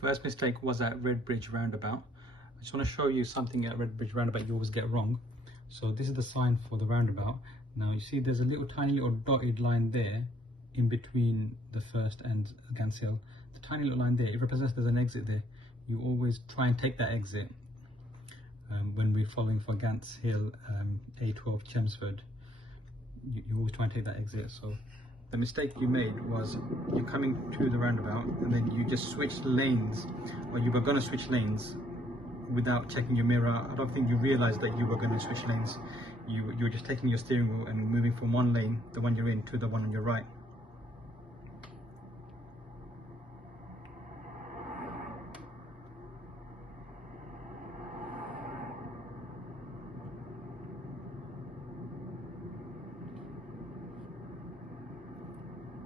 First mistake was at Redbridge Roundabout. I just want to show you something at Redbridge Roundabout you always get wrong. So this is the sign for the roundabout. Now you see there's a tiny little dotted line there in between the first and Gants Hill. The tiny little line there, it represents there's an exit there. You always try and take that exit when we're following for Gants Hill, A12 Chelmsford. You always try and take that exit. So the mistake you made was you're coming to the roundabout and then you just switched lanes, or you were going to switch lanes without checking your mirror. I don't think you realized that you were going to switch lanes. You were just taking your steering wheel and moving from one lane, the one you're in, to the one on your right.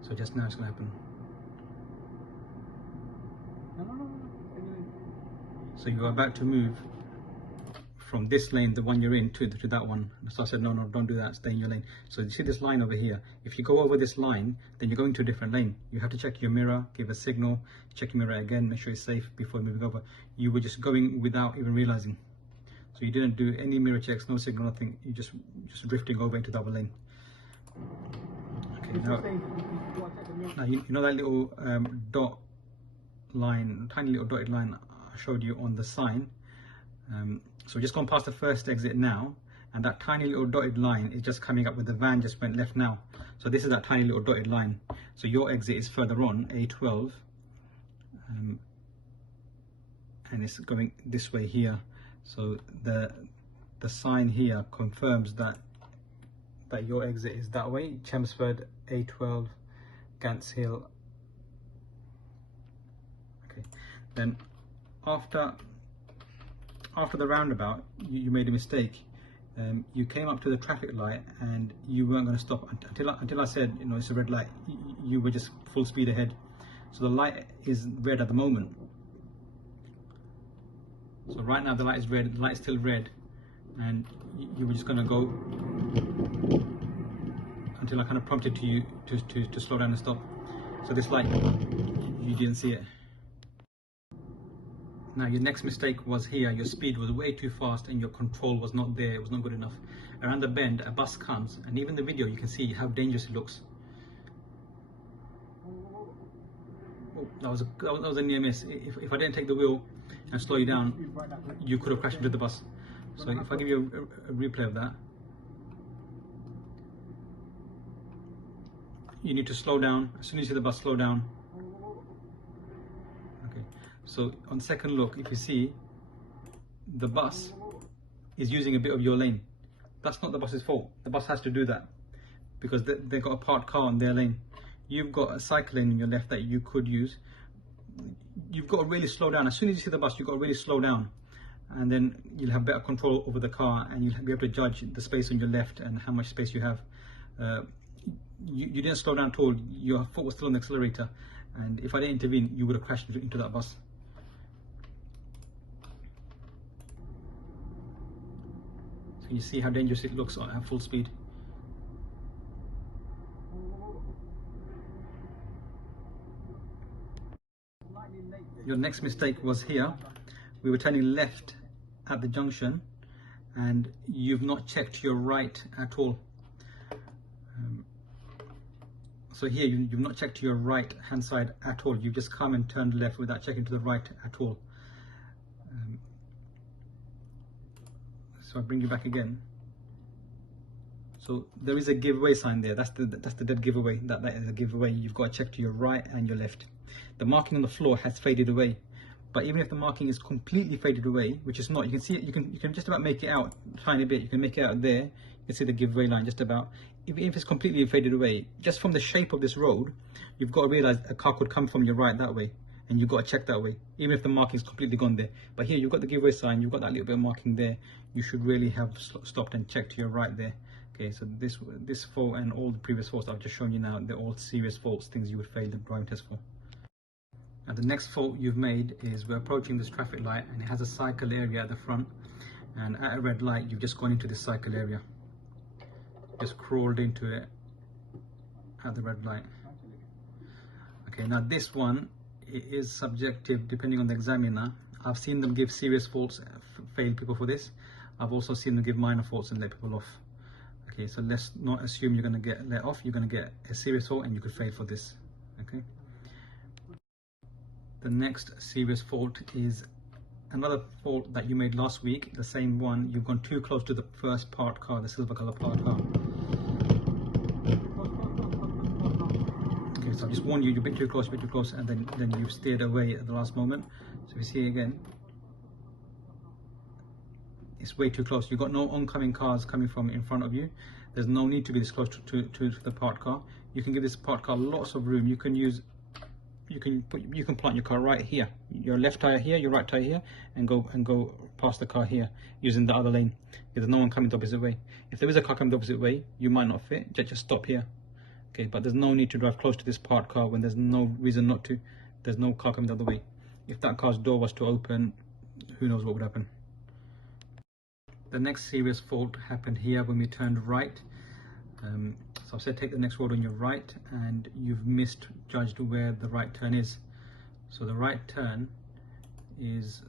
So just now it's going to happen. So you're about to move from this lane, the one you're in, to that one. So I said, no, don't do that, stay in your lane. So you see this line over here. If you go over this line, then you're going to a different lane. You have to check your mirror, give a signal, check your mirror again, make sure it's safe before moving over. You were just going without even realizing. So you didn't do any mirror checks, no signal, nothing. You just drifting over into the other lane. Okay, now you know that little dot line, tiny little dotted line I showed you on the sign. So we're just going past the first exit now, and that tiny little dotted line is just coming up with the van just went left now. So this is that tiny little dotted line. So your exit is further on, A12, and it's going this way here. So the sign here confirms that your exit is that way, Chelmsford, A12, Gants Hill. Okay, then after the roundabout, you made a mistake. You came up to the traffic light and you weren't going to stop until I said, you know, it's a red light. You were just full speed ahead. So the light is red at the moment. So right now the light is red, the light is still red, and you were just going to go until I kind of prompted to you to slow down and stop. So this light, you didn't see it. Now your next mistake was here. Your speed was way too fast and your control was not there, it was not good enough. Around the bend a bus comes, and even the video you can see how dangerous it looks. Oh, that was a near miss. If I didn't take the wheel and slow you down, you could have crashed into the bus. So if I give you a replay of that, you need to slow down. As soon as you see the bus, slow down. Okay. So on second look, if you see, the bus is using a bit of your lane. That's not the bus's fault. The bus has to do that because they've got a parked car on their lane. You've got a cycle lane on your left that you could use. You've got to really slow down. As soon as you see the bus, you've got to really slow down, and then you'll have better control over the car, and you'll be able to judge the space on your left and how much space you have. You didn't slow down at all. Your foot was still on the accelerator, and if I didn't intervene, you would have crashed into that bus. So you see how dangerous it looks at full speed. Your next mistake was here. We were turning left at the junction and you've not checked your right at all. So here you've not checked your right hand side at all. You've just come and turned left without checking to the right at all. So I bring you back again. So there is a giveaway sign there. That's the dead giveaway. That is a giveaway. You've got to check to your right and your left. The marking on the floor has faded away. But even if the marking is completely faded away, which is not, you can see it, you can just about make it out a tiny bit. You can make it out there. You can see the giveaway line just about. Even if it's completely faded away, just from the shape of this road, you've got to realize a car could come from your right that way, and you've got to check that way, even if the marking is completely gone there. But here you've got the giveaway sign, you've got that little bit of marking there. You should really have stopped and checked to your right there. Okay, so this fault and all the previous faults I've just shown you now, they're all serious faults, things you would fail the driving test for. Now the next fault you've made is we're approaching this traffic light and it has a cycle area at the front, and at a red light you've just gone into this cycle area. Just crawled into it at the red light. Okay, now this one it is subjective depending on the examiner. I've seen them give serious faults, fail people for this. I've also seen them give minor faults and let people off. Okay, so let's not assume you're going to get let off. You're going to get a serious fault and you could fail for this. Okay. The next serious fault is another fault that you made last week, the same one. You've gone too close to the first part car, the silver color part car. Okay, so I just warned you, you're a bit too close, and then you've steered away at the last moment. So if you see again, it's way too close. You've got no oncoming cars coming from in front of you. There's no need to be this close to the parked car. You can give this parked car lots of room. You can plant your car right here, your left tire here, your right tire here, and go past the car here using the other lane. If there's no one coming the opposite way. If there is a car coming the opposite way, you might not fit. Just stop here. Okay, but there's no need to drive close to this parked car when there's no reason not to. There's no car coming the other way. If that car's door was to open, who knows what would happen. The next serious fault happened here when we turned right. So I said take the next road on your right, and you've misjudged where the right turn is. So the right turn is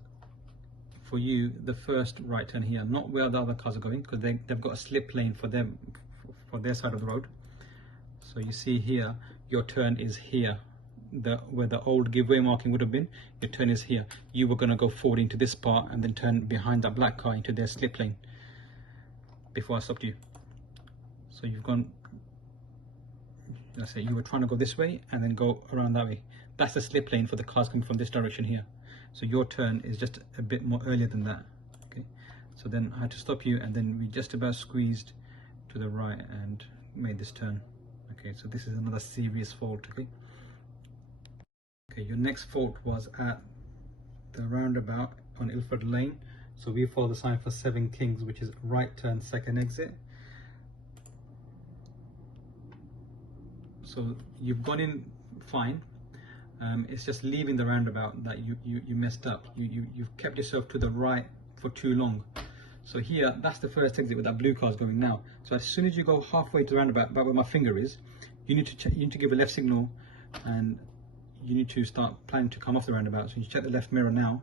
for you the first right turn here, not where the other cars are going, because they've got a slip lane for them, for their side of the road. So you see here, your turn is here, where the old giveaway marking would have been. Your turn is here. You were going to go forward into this part and then turn behind that black car into their slip lane before I stopped you. So you've gone, let's say you were trying to go this way and then go around that way. That's the slip lane for the cars coming from this direction here. So your turn is just a bit more earlier than that. Okay, so then I had to stop you, and then we just about squeezed to the right and made this turn. Okay, so this is another serious fault. Okay, your next fault was at the roundabout on Ilford Lane. So we follow the sign for 7 Kings, which is right turn, second exit. So you've gone in fine. It's just leaving the roundabout that you messed up. You've kept yourself to the right for too long. So here, that's the first exit where that blue car is going now. So as soon as you go halfway to the roundabout, about where my finger is, you need to give a left signal, and you need to start planning to come off the roundabout. So you check the left mirror now.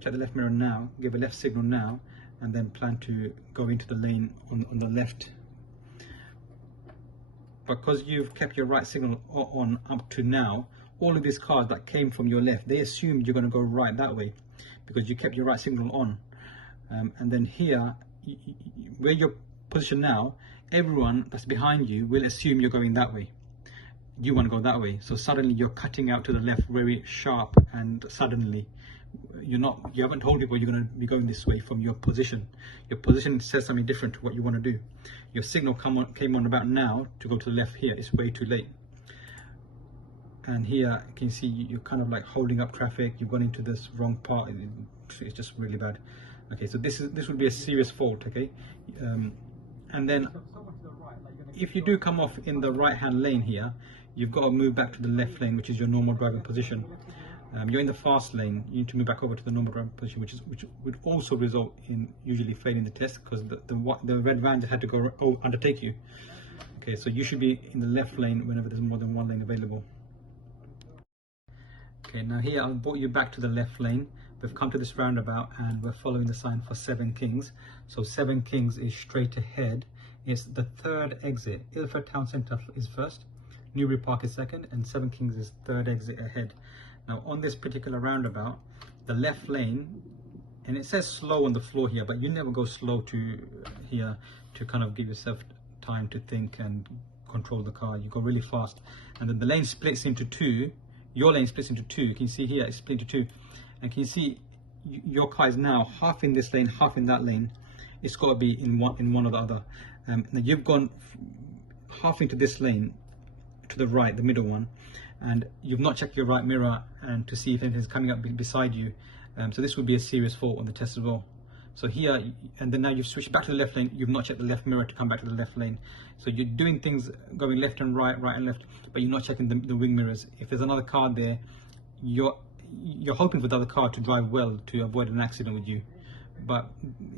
Check the left mirror now. Give a left signal now, and then plan to go into the lane on the left. Because you've kept your right signal on up to now, all of these cars that came from your left, they assumed you're going to go right that way because you kept your right signal on. And then here, where you're positioned now, everyone that's behind you will assume you're going that way. You want to go that way. So suddenly you're cutting out to the left very sharp, and suddenly you haven't told people you're going to be going this way from your position. Your position says something different to what you want to do. Your signal came on about now to go to the left here. It's way too late. And here you can see you're kind of like holding up traffic. You've gone into this wrong part. It's just really bad. Okay, so this would be a serious fault. Okay, and then if you do come off in the right hand lane here, you've got to move back to the left lane, which is your normal driving position. You're in the fast lane, you need to move back over to the normal driving position, which would also result in usually failing the test, because the red van just had to go undertake you. Okay, so you should be in the left lane whenever there's more than one lane available. Okay, now here I've brought you back to the left lane. We've come to this roundabout and we're following the sign for 7 Kings. So 7 Kings is straight ahead. It's the third exit. Ilford Town Centre is first, Newbury Park is second, and 7 Kings is third exit ahead. Now on this particular roundabout, the left lane, and it says slow on the floor here, but you never go slow to here to kind of give yourself time to think and control the car. You go really fast, and then the lane splits into two. Your lane splits into two. You can see here it's split into two, and can you see your car is now half in this lane, half in that lane. It's got to be in one or the other. Now you've gone half into this lane to the right, the middle one, and you've not checked your right mirror and to see if anything's coming up beside you. So this would be a serious fault on the test as well. So here, and then now you've switched back to the left lane. You've not checked the left mirror to come back to the left lane. So you're doing things going left and right, right and left, but you're not checking the wing mirrors. If there's another car there, you're hoping for the other car to drive well to avoid an accident with you, but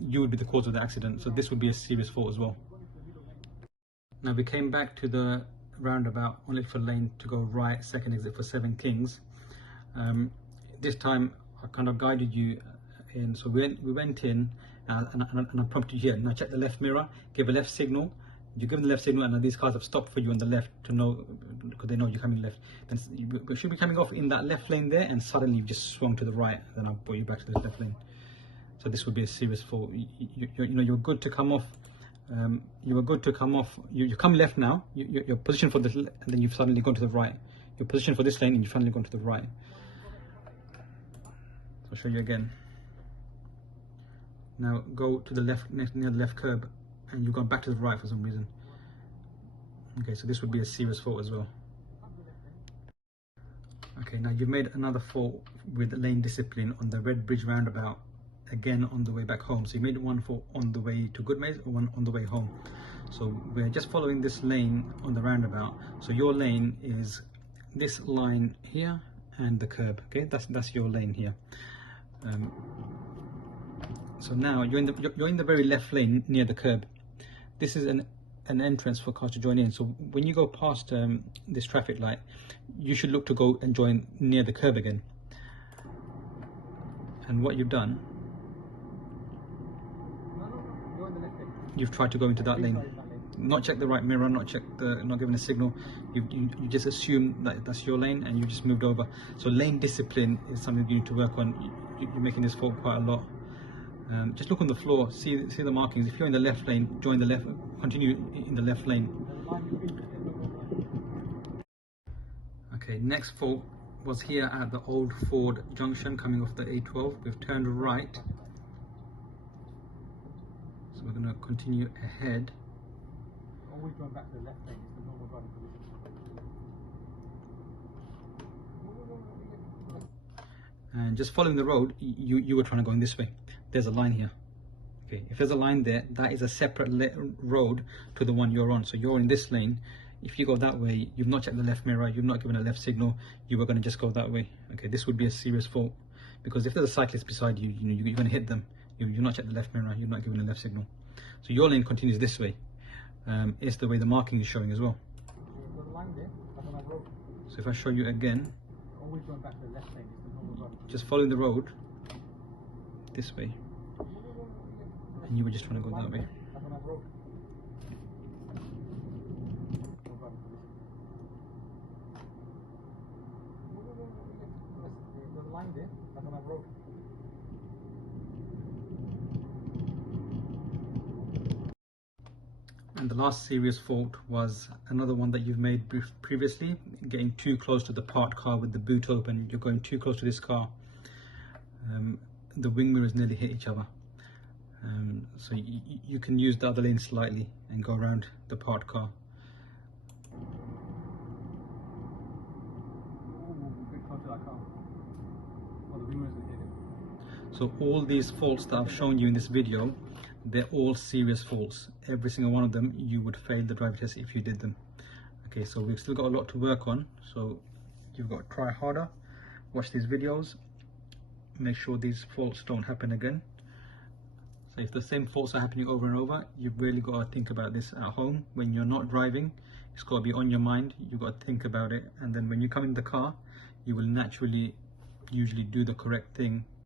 you would be the cause of the accident. So this would be a serious fault as well. Now we came back to the roundabout on Ilford Lane to go right, second exit for 7 Kings. This time I kind of guided you in, so we went in and I prompted you, now check the left mirror, give a left signal. You give them the left signal and these cars have stopped for you on the left to know, because they know you're coming left. Then you should be coming off in that left lane there, and suddenly you've just swung to the right, then I'll brought you back to the left lane. So this would be a serious fault. You're good to come off. You were good to come off. You come left now. You're positioned for this, and then you've suddenly gone to the right. You're positioned for this lane, and you've finally gone to the right. So I'll show you again. Now go to the left, near the left curb, and you've gone back to the right for some reason. Okay, so this would be a serious fault as well. Okay, now you've made another fault with lane discipline on the Red Bridge roundabout, again on the way back home. So you made one fault on the way to GOODMAYES or one on the way home. So we're just following this lane on the roundabout. So your lane is this line here and the curb. Okay, that's your lane here. So now you're in the very left lane near the curb. This is an entrance for cars to join in. So when you go past this traffic light, you should look to go and join near the curb again. And what you've done, you've tried to go into that lane, not check the right mirror, not given a signal. You just assume that that's your lane and you just moved over. So lane discipline is something you need to work on. You're making this fault quite a lot. Just look on the floor, see the markings. If you're in the left lane, join the left, continue in the left lane. Okay, next fault was here at the old Ford Junction coming off the A12. We've turned right, so we're going to continue ahead. Always going back to the left lane, it's the normal driving position. And just following the road, you were trying to go in this way. There's a line here. Okay, if there's a line there, that is a separate road to the one you're on. So you're in this lane. If you go that way, you've not checked the left mirror, you've not given a left signal, you were going to just go that way. Okay, this would be a serious fault, because if there's a cyclist beside you, you're going to hit them. You've not checked the left mirror, you've not given a left signal. So your lane continues this way. It's the way the marking is showing as well. So if I show you again, always going back to the left lane, it's the normal driving position. just following the road this way, and you were just trying to go that way. And the last serious fault was another one that you've made previously, getting too close to the parked car with the boot open. You're going too close to this car. The wing mirrors nearly hit each other. So you can use the other lane slightly and go around the parked car. So all these faults that I've shown you in this video, they're all serious faults. Every single one of them, you would fail the driver test if you did them. Okay, so we've still got a lot to work on. So you've got to try harder, watch these videos, make sure these faults don't happen again. So if the same faults are happening over and over, you've really got to think about this at home. When you're not driving, it's got to be on your mind. You've got to think about it, and then when you come in the car, you will naturally usually do the correct thing